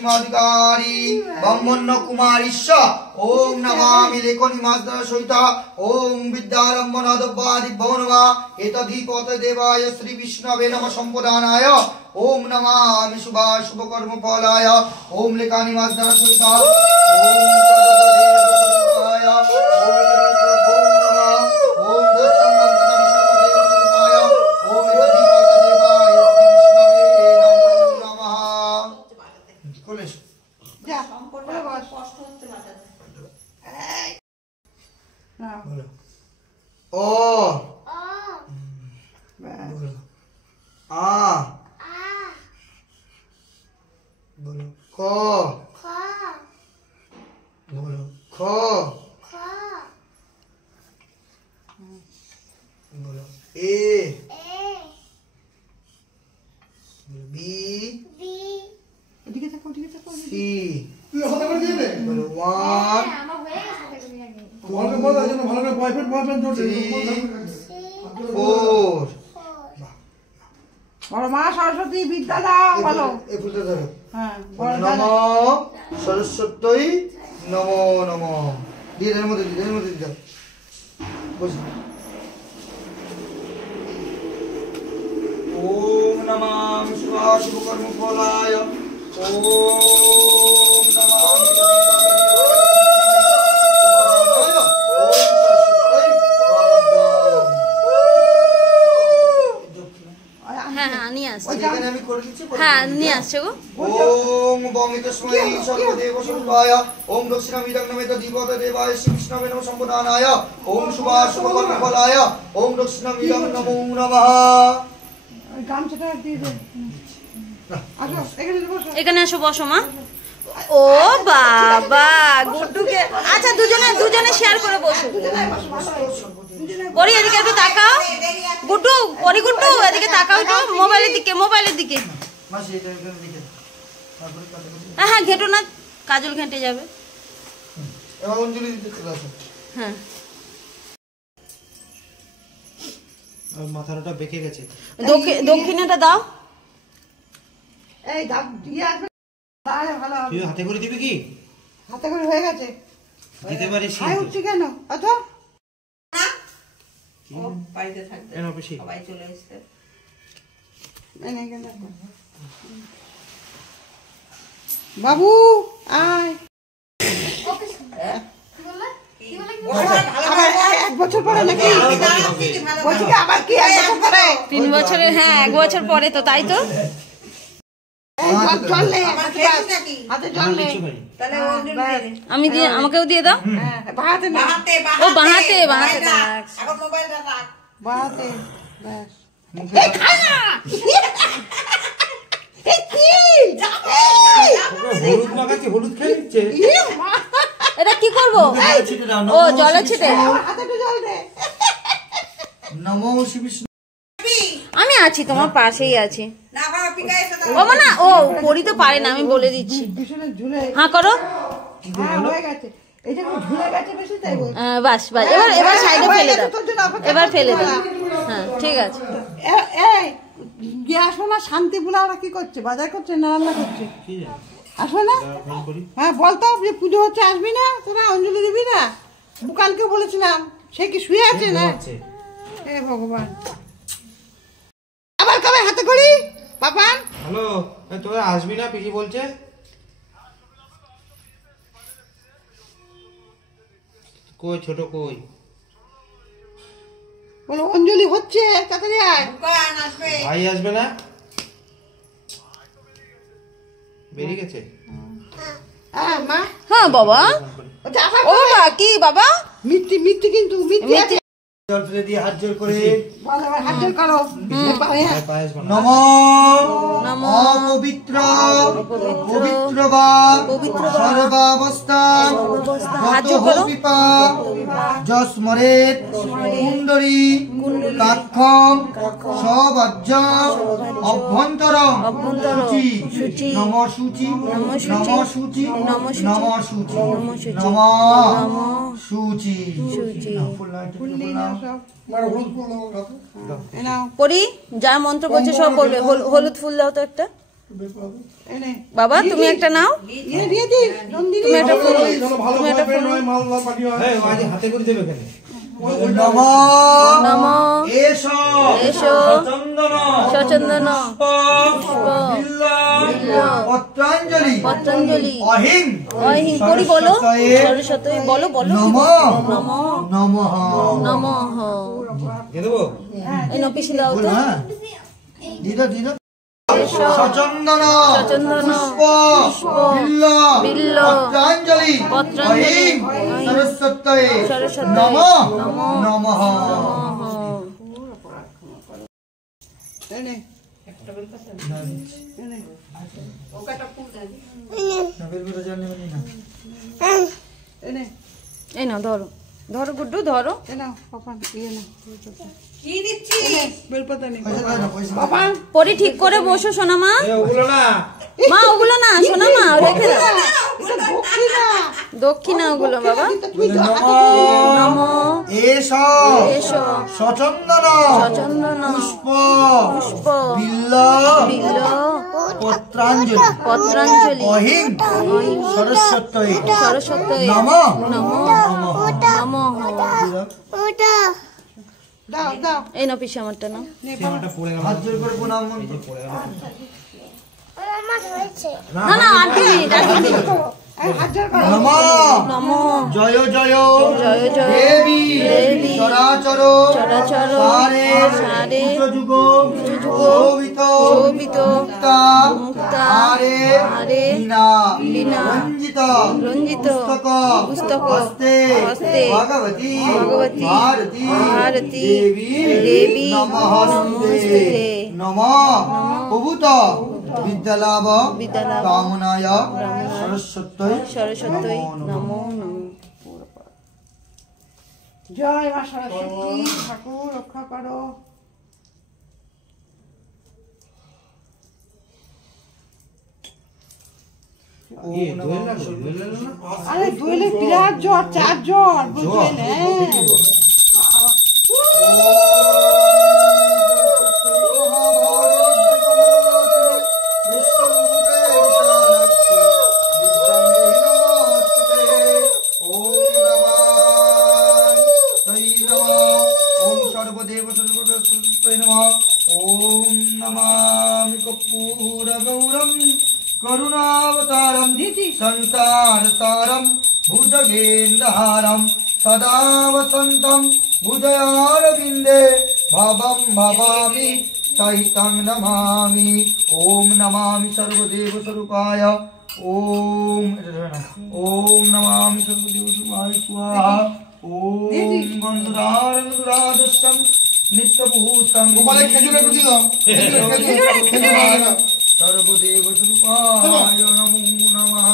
प्रतिमाधिकारी ब्रह्मण्य कुमारीश्व ओम नमामि लेखनिमाद्रा सहिता ओम विद्यारंभनादब्बादिभ्यो नमः एतदीपत देवाय श्री विष्णवे नमः संप्रदानाय ओम नमामि शुभ कर्म फलाय ओम लेखनिमाद्रा सहिता सरस्वती विद्या दाओ बोलो नमो सरस्वती नमो नमो धीरे मत ओम नमः शिवाय शुभ कर्म फलाय ओम ओम बंगितस्मै सर्वदेव स्वरूपाय ओम दक्षिणामिदं नमेत दीपत देवाय श्री विष्णवे नमः संप्रदानाय ओम शुभ कर्म फलाय ओम दक्षिणामिदं नमो नमः এখানে এসো বসো মা ও বাবা গুড্ডুকে আচ্ছা দুজনে শেয়ার করে বসো পরি এদিকে একটু তাকাও গুড্ডু এদিকে তাকাও তো মোবাইলের দিকে হ্যাঁ ঘেটো না কাজল ঘেঁটে যাবে হ্যাঁ মাথাটা বেঁকে গেছে দক্ষিণেটা দাও এই দাও দিয়ে আসবে তাহলে ভালো হবে তুই হাতে করে দিবি কি হাতে করে হয়ে গেছে দিতে পারিস আই উঠছি কেন আচ্ছা ও বাড়িতে থাকবে এনো বেশি সবাই চলে এসেছে এনে কেন বাবু আয় এক বছর পরে নাকি আবার কি 1 বছর পরে 3 বছরের হ্যাঁ 1 বছর পরে তো তাই তো আমি দিয়ে আমাকেও দিয়ে দাও ও বাহাতে হলুদ খেয়ে নিচ্ছে এটা কি করবো ও জলে ছিটে নমো শিব আমি আছি তোমার পাশেই আছি ও না ও পড়ি তো পারে না আমি বলে দিচ্ছি হ্যাঁ করো বাস এবার সাইডে ফেলে দাও এবার ফেলে দাও হ্যাঁ ঠিক আছে গিয়ে আসো না শান্তি বলে ওরা কি করছে বাজার করছে না রান্না করছে আসবে না হ্যাঁ বলতো যে পুজো হচ্ছে আসবি না তোরা অঞ্জলি দিবি না বুকানকে বলেছিলাম সে কি শুয়ে আছে না হে ভগবান আবার কবে হাতে করি পাপান হ্যালো তোরা আসবি না পিসি বলছে কই ছোট কই বলো অঞ্জলি হচ্ছে তাড়াতাড়ি আয় বুকান আসবে ভাই আসবে না বেরিয়ে গেছে হ্যাঁ মা হ্যাঁ বাবা ও মা কি বাবা মিথ্যে কিন্তু মিথ্যে জল ফেলে দিয়ে হাত জোর করে হাত জোর করো নমো নমো পবিত্র পবিত্র বা সর্বাবস্থান পিপা যস্মরেত কুণ্ডরী কাক্ষম সবজ্জ অভ্যন্তরম শুচি নম শুচি নম শুচি নম শুচি নম শুচি পড়ি যার মন্ত্র করছে সব বলবে হলুদ ফুল দাও তো একটা এনে বাবা তুমি একটা নাও, ইয়ে দিয়ে দিস নন্দিনী তুমি একটা ফোন, ভালো তুমি একটা ফোন। হাতে করে দেবে কেন? নমঃ নমঃ এসো এসো চন্দন সচন্দন পুষ্প বিল্ল পত্রাঞ্জলি পত্রাঞ্জলি অহিং অহিং করি বলো, সরস্বতয়ে সরস্বতী বলো বলো নমঃ নমঃ নমঃ নমঃ। দিয়ে দেবো? এই নাও পিসি দাও তো। হ্যাঁ দিদা দিদা সচন্দন সচন্দন পুষ্প বিল্ল বিল্ল পত্রাঞ্জলি পত্রাঞ্জলি অহিং সরস্বতয়ে সরস্বতয়ে নমঃ নমঃ নমঃ এনে এনে এই নাও ধরো ধরো গুড্ডু ধরো। এ নাও পাপা ইয়ে নাও কি দিচ্ছিস? বেলপাতা নেই পয়সা পাপা পরি ঠিক করে বসো সোনা মা। ওগুলো না, মা ওগুলো না সোনা মা, রেখে দাও। এটা দক্ষিণা দক্ষিণা ওগুলো বাবা। তুমি নমঃ এসো এসো সচন্দন সচন্দন পুষ্প পুষ্প বিল্ল বিল্ল পত্রাঞ্জলি পত্রাঞ্জলি অহিং সরস্বতয়ে সরস্বতী নমঃ নমঃ নমঃ। দাও দাও এই নাও পিসি আমারটা নাও। হাত জোর করে প্রণাম মন্ত্র না না আর 2 মিনিট আর 2 মিনিট। এই হাজার করো নমঃ নমঃ জয় জয় জয় জয় দেবী দেবী চরাচর চরাচর সারে সারে যুগ শোভিত শোভিত মুক্তা মুক্তা আরে আরে বীণা বীণা রঞ্জিত রঞ্জিত পুস্তক পুস্তক হস্তে হস্তে ভগবতী ভগবতী ভারতী ভারতী দেবী দেবী নমস্তে নমস্তে নমঃ প্রভূত বিদ্যালাভ বিদ্যালাভ কামনায় সরস্বতী সরস্বতী নমো নমঃ। জয় মা সরস্বতী ঠাকুর রক্ষা করো আরে দোয়েলে বিরাট জ্বর 4 জ্বর বুঝলেন সর্বদেব সর্বদেব নমঃ ওম নমামি কর্পূর গৌরম করুণাবতারম সংসার সারম ভুজগেন্দ্রহারম সদা বসন্তম ভুজয়ারবিন্দে ভবম ভবামি সহিतं নমামি ওম নমামি সর্বদেব স্বরূপায় ওম ওম নমামি সর্বদেব স্বরূপায় স্বাহা ওম গন্ধরারন্দরাদস্যম নিত্যভূষং গোপালে খেজুর একটু দিও সর্বদেব স্বরূপায় নমো নমঃ